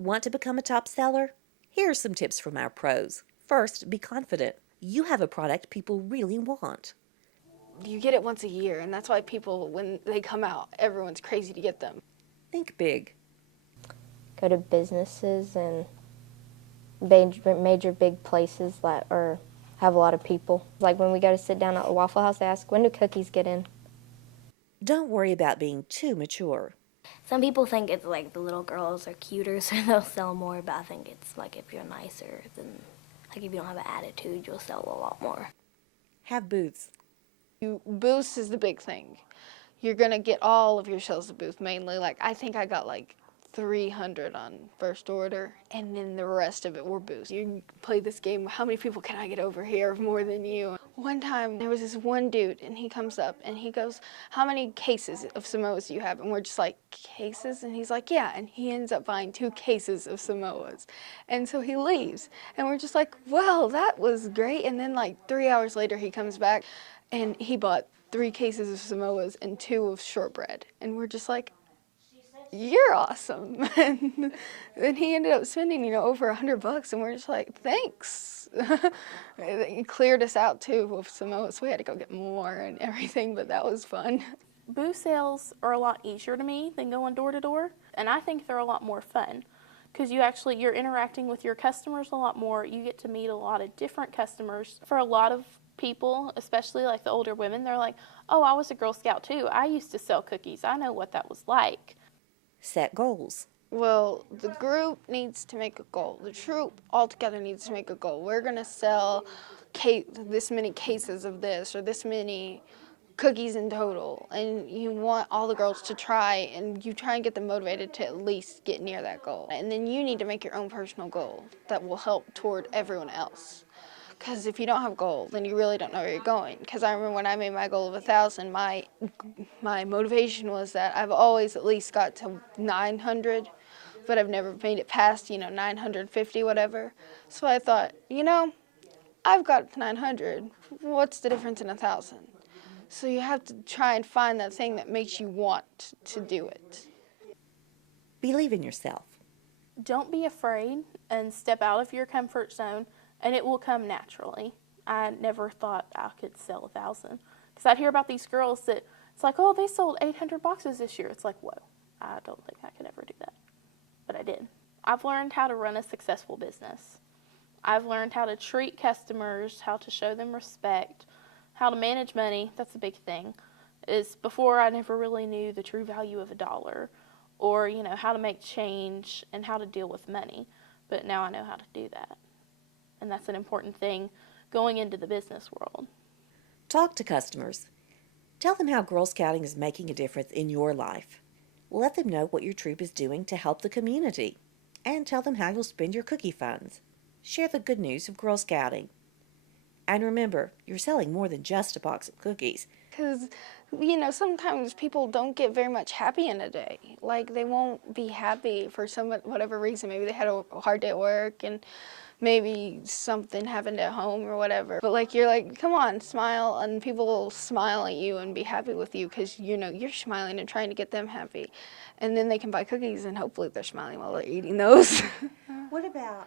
Want to become a top seller? Here are some tips from our pros. First, be confident. You have a product people really want. You get it once a year, and that's why people, when they come out, everyone's crazy to get them. Think big. Go to businesses and major big places that are have a lot of people. Like when we go to sit down at the Waffle House, they ask, when do cookies get in? Don't worry about being too mature. Some people think it's like the little girls are cuter, so they'll sell more, but I think it's like if you're nicer, then like if you don't have an attitude, you'll sell a lot more. Have booths. Booths is the big thing. You're going to get all of your sales at booth mainly. Like, I think I got like 300 on first order, and then the rest of it were booths. You play this game, how many people can I get over here more than you? One time, there was this one dude, and he comes up, and he goes, how many cases of Samoas do you have? And we're just like, cases? And he's like, yeah, and he ends up buying 2 cases of Samoas. And so he leaves, and we're just like, well, that was great. And then like 3 hours later, he comes back, and he bought 3 cases of Samoas and 2 of shortbread. And we're just like, you're awesome. And then he ended up spending, over $100, and we're just like, thanks. He cleared us out too with Samoas. We had to go get more and everything, but that was fun. Booth sales are a lot easier to me than going door to door, and I think they're a lot more fun because you're interacting with your customers a lot more. You get to meet a lot of different customers. For a lot of people, especially like the older women, they're like, oh, I was a Girl Scout too. I used to sell cookies. I know what that was like. Set goals. Well, the group needs to make a goal. The troop altogether needs to make a goal. We're going to sell this many cases of this or this many cookies in total. And you want all the girls to try, and you try and get them motivated to at least get near that goal. And then you need to make your own personal goal that will help toward everyone else. Because if you don't have a goal, then you really don't know where you're going. Because I remember when I made my goal of 1,000, my motivation was that I've always at least got to 900, but I've never made it past, 950, whatever. So I thought, I've got 900. What's the difference in 1,000? So you have to try and find that thing that makes you want to do it. Believe in yourself. Don't be afraid and step out of your comfort zone, and it will come naturally. I never thought I could sell 1,000 because I'd hear about these girls that it's like, oh, they sold 800 boxes this year. It's like, whoa, I don't think I could ever do that, but I did. I've learned how to run a successful business. I've learned how to treat customers, how to show them respect, how to manage money. That's a big thing. Before I never really knew the true value of a dollar, or how to make change and how to deal with money, but now I know how to do that. And that's an important thing going into the business world. Talk to customers. Tell them how Girl Scouting is making a difference in your life. Let them know what your troop is doing to help the community. And tell them how you'll spend your cookie funds. Share the good news of Girl Scouting. And remember, you're selling more than just a box of cookies. Because, sometimes people don't get very much happy in a day. Like, they won't be happy for whatever reason. Maybe they had a hard day at work, and maybe something happened at home or whatever. But, you're like, come on, smile, and people will smile at you and be happy with you because, you're smiling and trying to get them happy. And then they can buy cookies, and hopefully they're smiling while they're eating those. What about